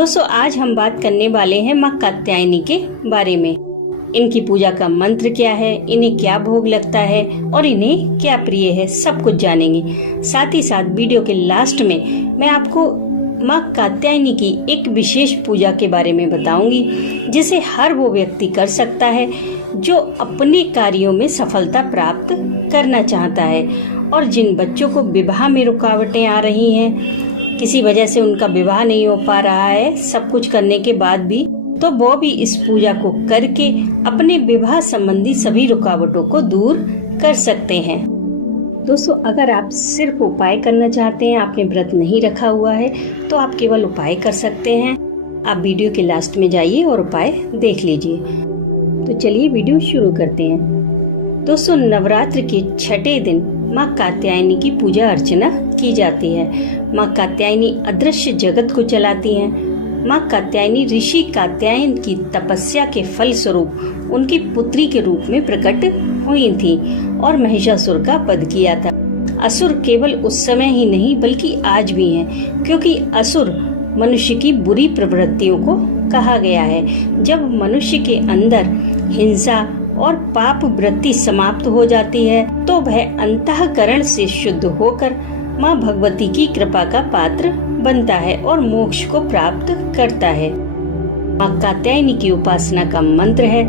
दोस्तों आज हम बात करने वाले हैं माँ कात्यायनी के बारे में। इनकी पूजा का मंत्र क्या है, इन्हें क्या भोग लगता है और इन्हें क्या प्रिय है, सब कुछ जानेंगे। साथ ही साथ वीडियो के लास्ट में मैं आपको माँ कात्यायनी की एक विशेष पूजा के बारे में बताऊंगी, जिसे हर वो व्यक्ति कर सकता है जो अपने कार्यों में सफलता प्राप्त करना चाहता है। और जिन बच्चों को विवाह में रुकावटें आ रही हैं, किसी वजह से उनका विवाह नहीं हो पा रहा है सब कुछ करने के बाद भी, तो वो भी इस पूजा को करके अपने विवाह संबंधी सभी रुकावटों को दूर कर सकते हैं। दोस्तों अगर आप सिर्फ उपाय करना चाहते हैं, आपने व्रत नहीं रखा हुआ है, तो आप केवल उपाय कर सकते हैं। आप वीडियो के लास्ट में जाइए और उपाय देख लीजिए। तो चलिए वीडियो शुरू करते हैं। दोस्तों नवरात्र के छठे दिन माँ कात्यायनी की पूजा अर्चना की जाती है। माँ कात्यायनी अदृश्य जगत को चलाती हैं। माँ कात्यायनी ऋषि कात्यायन की तपस्या के फल स्वरूप उनकी पुत्री के रूप में प्रकट हुई थी और महिषासुर का वध किया था। असुर केवल उस समय ही नहीं बल्कि आज भी हैं, क्योंकि असुर मनुष्य की बुरी प्रवृत्तियों को कहा गया है। जब मनुष्य के अंदर हिंसा और पाप वृत्ति समाप्त हो जाती है तो वह अंतःकरण से शुद्ध होकर माँ भगवती की कृपा का पात्र बनता है और मोक्ष को प्राप्त करता है। माँ कात्यायनी की उपासना का मंत्र है,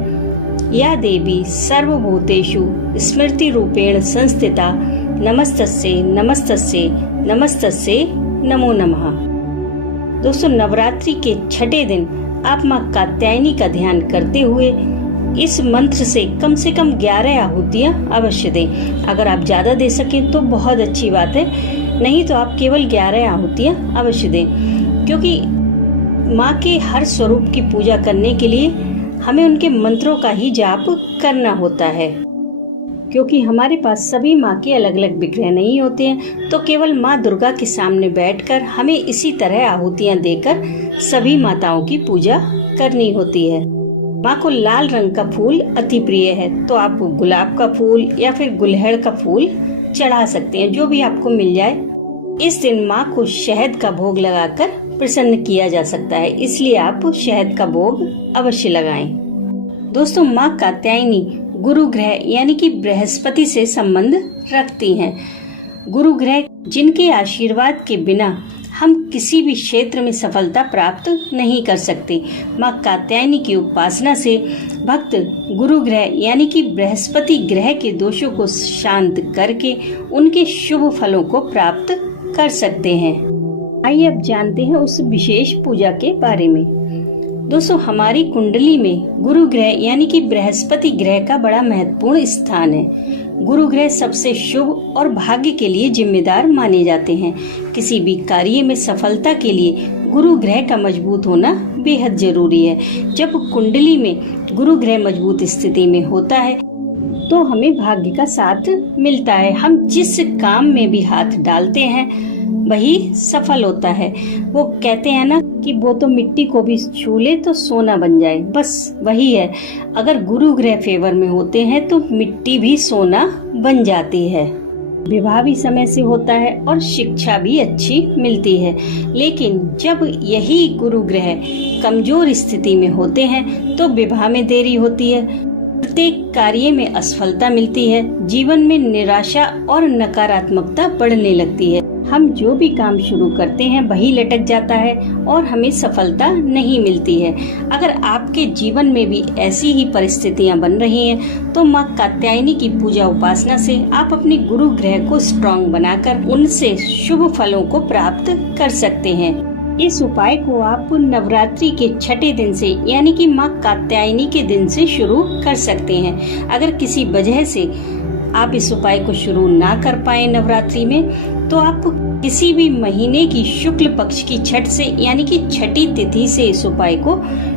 या देवी सर्वभूतेषु स्मृति रूपेण संस्थिता नमस्तस्यै नमस्तस्यै नमस्तस्यै नमो नमः। दोस्तों नवरात्रि के छठे दिन आप माँ कात्यायनी का ध्यान करते हुए इस मंत्र से कम 11 आहुतियाँ अवश्य दें। अगर आप ज्यादा दे सकें तो बहुत अच्छी बात है, नहीं तो आप केवल 11 आहुतियाँ अवश्य दें, क्योंकि माँ के हर स्वरूप की पूजा करने के लिए हमें उनके मंत्रों का ही जाप करना होता है। क्योंकि हमारे पास सभी माँ के अलग अलग विग्रह नहीं होते हैं, तो केवल माँ दुर्गा के सामने बैठकर हमें इसी तरह आहुतियाँ देकर सभी माताओं की पूजा करनी होती है। माँ को लाल रंग का फूल अति प्रिय है, तो आप गुलाब का फूल या फिर गुलहड़ का फूल चढ़ा सकते हैं, जो भी आपको मिल जाए। इस दिन माँ को शहद का भोग लगाकर प्रसन्न किया जा सकता है, इसलिए आप शहद का भोग अवश्य लगाएं। दोस्तों माँ कात्यायनी गुरु ग्रह यानी कि बृहस्पति से संबंध रखती हैं। गुरु ग्रह जिनके आशीर्वाद के बिना हम किसी भी क्षेत्र में सफलता प्राप्त नहीं कर सकते। माँ कात्यायनी की उपासना से भक्त गुरु ग्रह यानी कि बृहस्पति ग्रह के दोषों को शांत करके उनके शुभ फलों को प्राप्त कर सकते हैं। आइए अब जानते हैं उस विशेष पूजा के बारे में। दोस्तों हमारी कुंडली में गुरु ग्रह यानी कि बृहस्पति ग्रह का बड़ा महत्वपूर्ण स्थान है। गुरु ग्रह सबसे शुभ और भाग्य के लिए जिम्मेदार माने जाते हैं। किसी भी कार्य में सफलता के लिए गुरु ग्रह का मजबूत होना बेहद जरूरी है। जब कुंडली में गुरु ग्रह मजबूत स्थिति में होता है तो हमें भाग्य का साथ मिलता है। हम जिस काम में भी हाथ डालते हैं वही सफल होता है। वो कहते हैं ना कि वो तो मिट्टी को भी छू ले तो सोना बन जाए, बस वही है। अगर गुरु ग्रह फेवर में होते हैं तो मिट्टी भी सोना बन जाती है। विवाह भी समय से होता है और शिक्षा भी अच्छी मिलती है। लेकिन जब यही गुरु ग्रह कमजोर स्थिति में होते हैं तो विवाह में देरी होती है, प्रत्येक कार्य में असफलता मिलती है, जीवन में निराशा और नकारात्मकता बढ़ने लगती है। हम जो भी काम शुरू करते हैं वही लटक जाता है और हमें सफलता नहीं मिलती है। अगर आपके जीवन में भी ऐसी ही परिस्थितियां बन रही हैं तो माँ कात्यायनी की पूजा उपासना से आप अपने गुरु ग्रह को स्ट्रॉन्ग बनाकर उनसे शुभ फलों को प्राप्त कर सकते हैं। इस उपाय को आप नवरात्रि के छठे दिन से यानी कि माँ कात्यायनी के दिन से शुरू कर सकते हैं। अगर किसी वजह से आप इस उपाय को शुरू ना कर पाए नवरात्रि में, तो आप किसी भी महीने की शुक्ल पक्ष की छठ से यानी कि छठी तिथि से इस उपाय को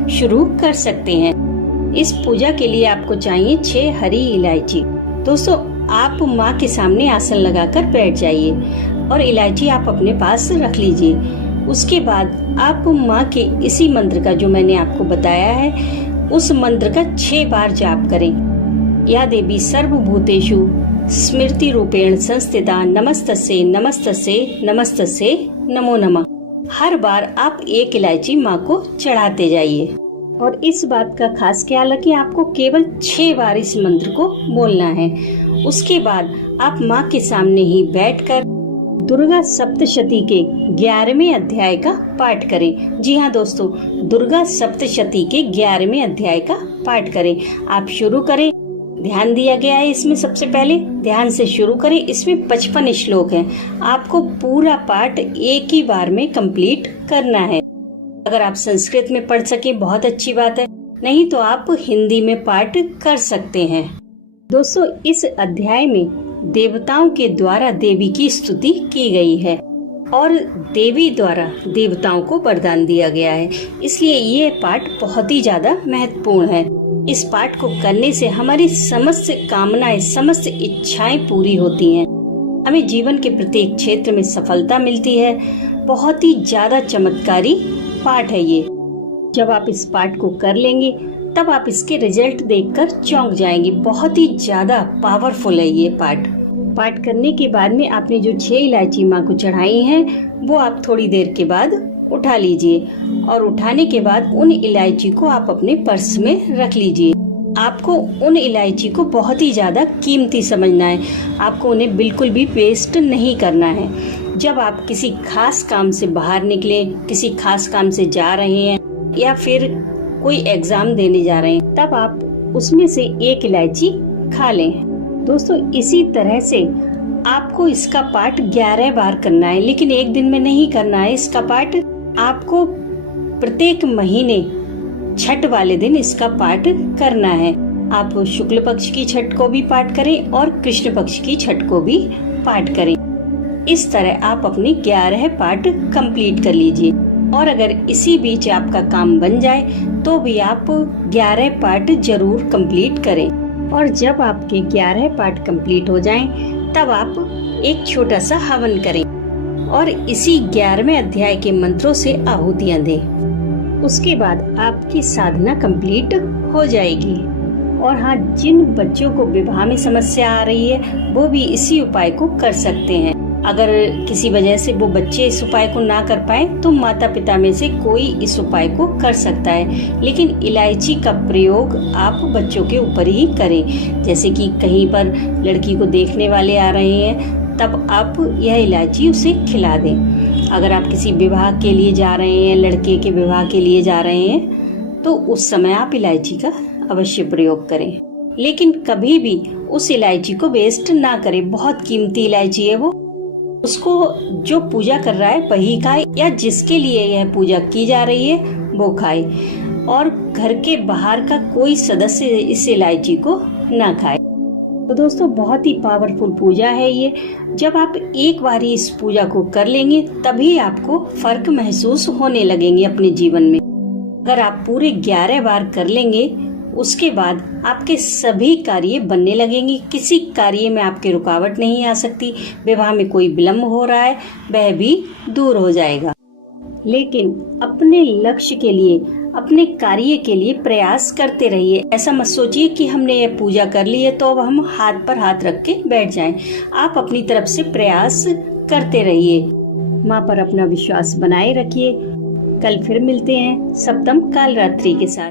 शुरू कर सकते हैं। इस पूजा के लिए आपको चाहिए 6 हरी इलायची। दोस्तों आप माँ के सामने आसन लगाकर बैठ जाइए और इलायची आप अपने पास रख लीजिए। उसके बाद आप माँ के इसी मंत्र का जो मैंने आपको बताया है उस मंत्र का 6 बार जाप करें। या देवी सर्वभूतेषु स्मृति रूपेण संस्थिता नमस्तस्यै नमस्तस्यै नमस्तस्यै नमो नमः। हर बार आप 1 इलायची माँ को चढ़ाते जाइए। और इस बात का खास ख्याल रखिए, आपको केवल 6 बार इस मंत्र को बोलना है। उसके बाद आप माँ के सामने ही बैठकर दुर्गा सप्तशती के 11वें अध्याय का पाठ करें। जी हाँ दोस्तों, दुर्गा सप्तशती के 11वें अध्याय का पाठ करें। आप शुरू करें, ध्यान दिया गया है इसमें, सबसे पहले ध्यान से शुरू करें। इसमें 55 श्लोक हैं। आपको पूरा पाठ एक ही बार में कंप्लीट करना है। अगर आप संस्कृत में पढ़ सके बहुत अच्छी बात है, नहीं तो आप हिंदी में पाठ कर सकते हैं। दोस्तों, इस अध्याय में देवताओं के द्वारा देवी की स्तुति की गई है और देवी द्वारा देवताओं को वरदान दिया गया है, इसलिए ये पाठ बहुत ही ज्यादा महत्वपूर्ण है। इस पाठ को करने से हमारी समस्त कामनाएं, समस्त इच्छाएं पूरी होती हैं। हमें जीवन के प्रत्येक क्षेत्र में सफलता मिलती है। बहुत ही ज्यादा चमत्कारी पाठ है ये। जब आप इस पाठ को कर लेंगे तब आप इसके रिजल्ट देखकर चौंक जाएंगे। बहुत ही ज्यादा पावरफुल है ये पाठ करने के बाद में आपने जो 6 इलायची माँ को चढ़ाई हैं, वो आप थोड़ी देर के बाद उठा लीजिए और उठाने के बाद उन इलायची को आप अपने पर्स में रख लीजिए। आपको उन इलायची को बहुत ही ज्यादा कीमती समझना है। आपको उन्हें बिल्कुल भी वेस्ट नहीं करना है। जब आप किसी खास काम से बाहर निकले, किसी खास काम से जा रहे हैं या फिर कोई एग्जाम देने जा रहे हैं, तब आप उसमें से 1 इलायची खा लें। दोस्तों, इसी तरह से आपको इसका पाठ 11 बार करना है, लेकिन एक दिन में नहीं करना है। इसका पाठ आपको प्रत्येक महीने छठ वाले दिन इसका पाठ करना है। आप शुक्ल पक्ष की छठ को भी पाठ करें और कृष्ण पक्ष की छठ को भी पाठ करें। इस तरह आप अपने 11 पाठ कंप्लीट कर लीजिए। और अगर इसी बीच आपका काम बन जाए तो भी आप 11 पाठ जरूर कंप्लीट करें। और जब आपके 11 पाठ कंप्लीट हो जाएं, तब आप एक छोटा सा हवन करें और इसी 11वें अध्याय के मंत्रों से आहुतियां दें। उसके बाद आपकी साधना कंप्लीट हो जाएगी। और हाँ, जिन बच्चों को विवाह में समस्या आ रही है वो भी इसी उपाय को कर सकते हैं। अगर किसी वजह से वो बच्चे इस उपाय को ना कर पाए तो माता पिता में से कोई इस उपाय को कर सकता है, लेकिन इलायची का प्रयोग आप बच्चों के ऊपर ही करें। जैसे कि कहीं पर लड़की को देखने वाले आ रहे हैं, तब आप यह इलायची उसे खिला दें। अगर आप किसी विवाह के लिए जा रहे हैं, लड़के के विवाह के लिए जा रहे हैं, तो उस समय आप इलायची का अवश्य प्रयोग करें। लेकिन कभी भी उस इलायची को वेस्ट ना करें। बहुत कीमती इलायची है वो। उसको जो पूजा कर रहा है वही खाए, या जिसके लिए यह पूजा की जा रही है वो खाए, और घर के बाहर का कोई सदस्य इस इलायची को ना खाए। तो दोस्तों, बहुत ही पावरफुल पूजा है ये। जब आप एक बार ही इस पूजा को कर लेंगे तभी आपको फर्क महसूस होने लगेंगे अपने जीवन में। अगर आप पूरे 11 बार कर लेंगे, उसके बाद आपके सभी कार्य बनने लगेंगे। किसी कार्य में आपके रुकावट नहीं आ सकती। विवाह में कोई विलम्ब हो रहा है वह भी दूर हो जाएगा। लेकिन अपने लक्ष्य के लिए, अपने कार्य के लिए प्रयास करते रहिए। ऐसा मत सोचिए कि हमने ये पूजा कर ली है तो अब हम हाथ पर हाथ रख के बैठ जाएं। आप अपनी तरफ से प्रयास करते रहिए। माँ पर अपना विश्वास बनाए रखिए। कल फिर मिलते हैं सप्तम कालरात्रि के साथ।